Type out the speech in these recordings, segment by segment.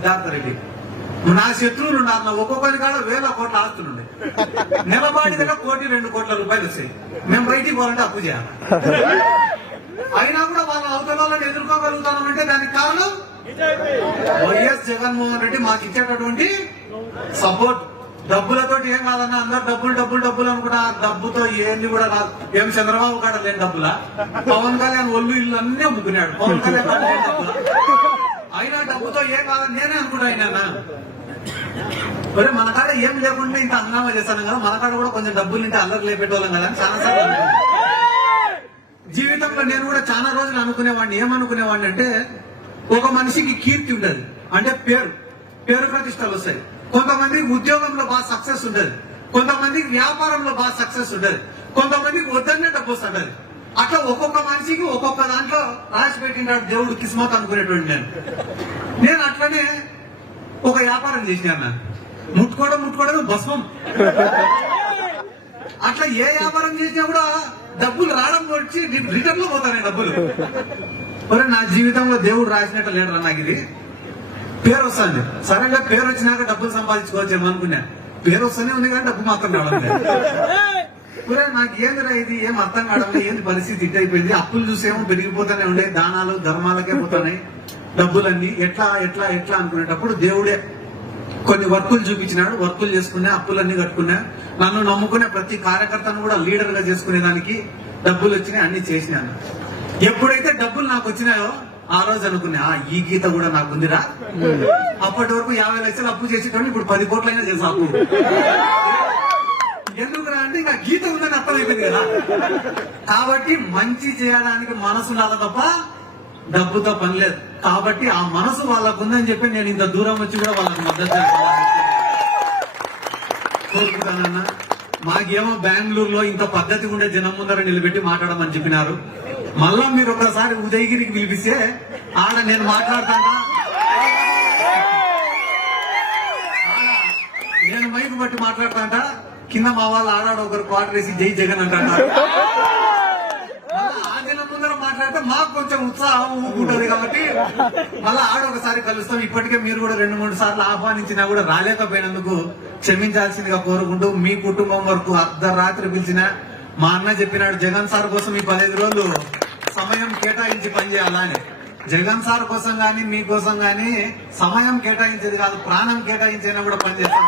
సిద్ధార్థ రెడ్డి నా శత్రువులు ఉన్నారు నా ఒక్కొక్కరి కాడ వేల కోట్ల ఆస్తులుండే నిలబడి దగ్గర కోటి రెండు కోట్ల రూపాయలు వస్తాయి. మేము బయటికి పోవాలంటే అప్పు చేయాలి. అయినా కూడా వాళ్ళ అవతల వాళ్ళని ఎదుర్కోగలుగుతామంటే దానికి కారణం వైఎస్ జగన్మోహన్ రెడ్డి మాకు ఇచ్చేటటువంటి సపోర్ట్. డబ్బులతో ఏం కాదన్న అందరు డబ్బులు డబ్బులు డబ్బులు అనుకున్నా డబ్బుతో ఏంది కూడా రాదు. ఏం చంద్రబాబు కాడ లేని డబ్బులా? పవన్ కళ్యాణ్ ఒళ్ళు ఇల్లు అన్నీ అమ్ముకున్నాడు. పవన్ కళ్యాణ్ డబ్బులా. అయినా డబ్బుతో ఏం కాదని నేనే అనుకుంటా అయినా ఒరే మన కాడ ఏం లేకుండా ఇంత హంగామా చేస్తాను కదా మన కాడ కూడా కొంచెం డబ్బులు ఇంటే అల్లరి లేపెట్టేవాళ్ళం కదా చాలా సార్లు జీవితంలో నేను కూడా చాలా రోజులు అనుకునేవాడిని. ఏమనుకునేవాడిని అంటే ఒక మనిషికి కీర్తి ఉండదు. అంటే పేరు. పేరు ప్రతిష్టలు వస్తాయి. కొంతమందికి ఉద్యోగంలో బాగా సక్సెస్ ఉండదు. కొంతమందికి వ్యాపారంలో బాగా సక్సెస్ ఉండదు. కొంతమందికి వద్దనే డబ్బు వస్తుంటది. అట్లా ఒక్కొక్క మనిషికి ఒక్కొక్క దాంట్లో రాసి పెట్టినాడు దేవుడు కిస్మత్ అనుకునేటువంటి నేను. నేను అట్లనే ఒక వ్యాపారం చేసినాను ముట్టుకోవడం ముట్టుకోవడం భస్మం. అట్లా ఏ వ్యాపారం చేసినా కూడా డబ్బులు రావడం వచ్చి రిటర్న్లో పోతాయి డబ్బులు. మరి నా జీవితంలో దేవుడు రాసినట్టు లేడు నాకు ఇది. పేరు వస్తుంది. సరేగా పేరు వచ్చినాక డబ్బులు సంపాదించుకోవచ్చు ఏమనుకున్నా పేరు వస్తూనే ఉంది కానీ డబ్బు మాత్రం రావడం ఒరే నాకు ఏందిరా ఇది? ఏం అర్థం కావడం? ఏంది పరిస్థితి? ఇట్ అయిపోయింది. అప్పులు చూసేమో పెరిగిపోతూనే ఉండే. దానాలు ధర్మాలకే పోతున్నాయి. డబ్బులన్నీ ఎట్లా ఎట్లా ఎట్లా అనుకునేటప్పుడు దేవుడే కొన్ని వర్కులు చూపించినాడు. వర్కులు చేసుకున్నా అప్పులన్నీ కట్టుకున్నా. నన్ను నమ్ముకునే ప్రతి కార్యకర్తను కూడా లీడర్గా చేసుకునే దానికి డబ్బులు వచ్చినాయి అన్ని చేసినాను. ఎప్పుడైతే డబ్బులు నాకు వచ్చినాయో ఆ రోజు అనుకున్నా "ఆ, ఈ గీత కూడా నాకు ఉందిరా. అప్పటి వరకు యాభై లక్షలు అప్పు చేసేటప్పుడు ఇప్పుడు పది కోట్లైనా చేసా అప్పు ఇంకా గీత ఉందని అర్థమైపోయింది కదా. కాబట్టి మంచి చేయడానికి మనసు ఉండాలి తప్ప డబ్బుతో పని లేదు. కాబట్టి ఆ మనసు వాళ్ళకు ఉందని చెప్పి నేను ఇంత దూరం వచ్చి కూడా వాళ్ళకి మద్దతు కోరుకుంటానన్నా మాకేమో బెంగళూరులో ఇంత పద్ధతి ఉండే జనం ముందర నిలబెట్టి మాట్లాడమని చెప్పినారు. మళ్ళా మీరు ఒకసారి ఉదయగిరికి పిలిపిస్తే ఆడ నేను మాట్లాడతానా? నేను మైకు బట్టి మాట్లాడతాంట కింద మా వాళ్ళు ఆడాడ ఒకరు క్వార్టర్ వేసి జై జగన్ అంటారు. ఆ దినం ముందర మాట్లాడితే మాకు కొంచెం ఉత్సాహం ఊపుకుంటది కాబట్టి మళ్ళా ఆడ ఒకసారి కలుస్తాం. ఇప్పటికే మీరు కూడా రెండు మూడు సార్లు ఆహ్వానించినా కూడా రాలేకపోయినందుకు క్షమించాల్సిందిగా కోరుకుంటూ మీ కుటుంబం వరకు అర్ధరాత్రి పిలిచిన మా అన్న చెప్పినాడు జగన్ సార్ కోసం ఈ పదిహేను రోజులు సమయం కేటాయించి పనిచేయాలా అని. జగన్ సార్ కోసం గాని మీకోసం గాని సమయం కేటాయించేది కాదు ప్రాణం కేటాయించైనా కూడా పనిచేస్తాం.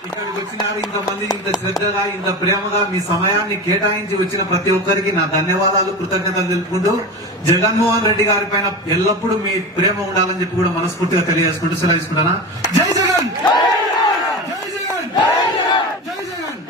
ఇక్కడికి వచ్చినారు ఇంతమంది ఇంత శ్రద్ధగా ఇంత ప్రేమగా మీ సమయాన్ని కేటాయించి వచ్చిన ప్రతి ఒక్కరికి నా ధన్యవాదాలు కృతజ్ఞతలు తెలుపుకుంటూ జగన్మోహన్ రెడ్డి గారి పైన ఎల్లప్పుడూ మీ ప్రేమ ఉండాలని చెప్పి కూడా మనస్ఫూర్తిగా తెలియజేసుకుంటూ సెలవు తీసుకుంటానా జై జగన్!